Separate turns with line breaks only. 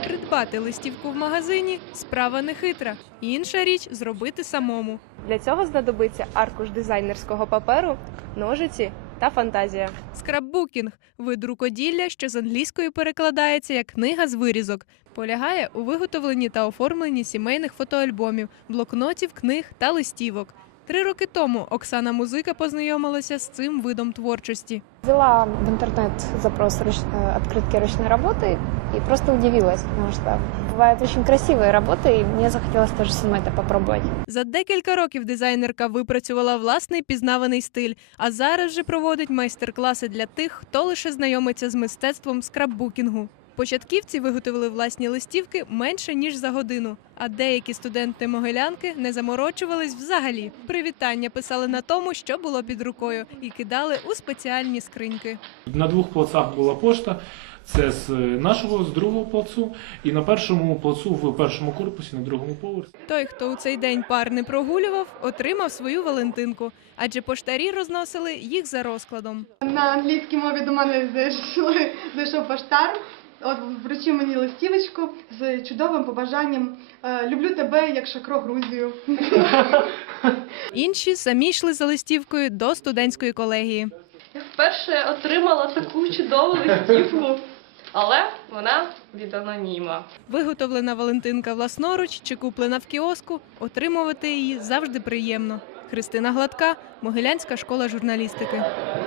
Придбати листівку в магазині – справа нехитра. Інша річ – зробити самому.
Для цього знадобиться аркуш дизайнерського паперу, ножиці та фантазія.
Скрапбукінг – вид рукоділля, що з англійської перекладається як «книга з вирізок». Полягає у виготовленні та оформленні сімейних фотоальбомів, блокнотів, книг та листівок. 3 роки тому Оксана Музика познайомилася з цим видом творчості.
Ввела в интернет запрос открытки ручной работы и просто удивилась, потому что бывают очень красивые работы, и мне захотелось тоже самой это попробовать.
За декілька років дизайнерка випрацювала власний пізнаваний стиль, а зараз же проводить майстер-класи для тих, хто лише знайомиться з мистецтвом скрапбукінгу. Початківці виготовили власні листівки менше, ніж за годину, а деякі студенти-могилянки не заморочувались взагалі. Привітання писали на тому, що було під рукою, і кидали у спеціальні скриньки.
На 2 плацах була пошта, це з нашого, з другого плацу, і на першому плацу в першому корпусі, на другому поверсі.
Той, хто у цей день пар не прогулював, отримав свою Валентинку, адже поштарі розносили їх за розкладом.
На англійській мові до мене зайшов поштар. От вручив мені листівочку з чудовим побажанням «Люблю тебе, як Шакро Грузію».
Інші самі йшли за листівкою до студентської колегії.
Я вперше отримала таку чудову листівку, але вона від аноніма.
Виготовлена Валентинка власноруч чи куплена в кіоску, отримувати її завжди приємно. Христина Гладка, Могилянська школа журналістики.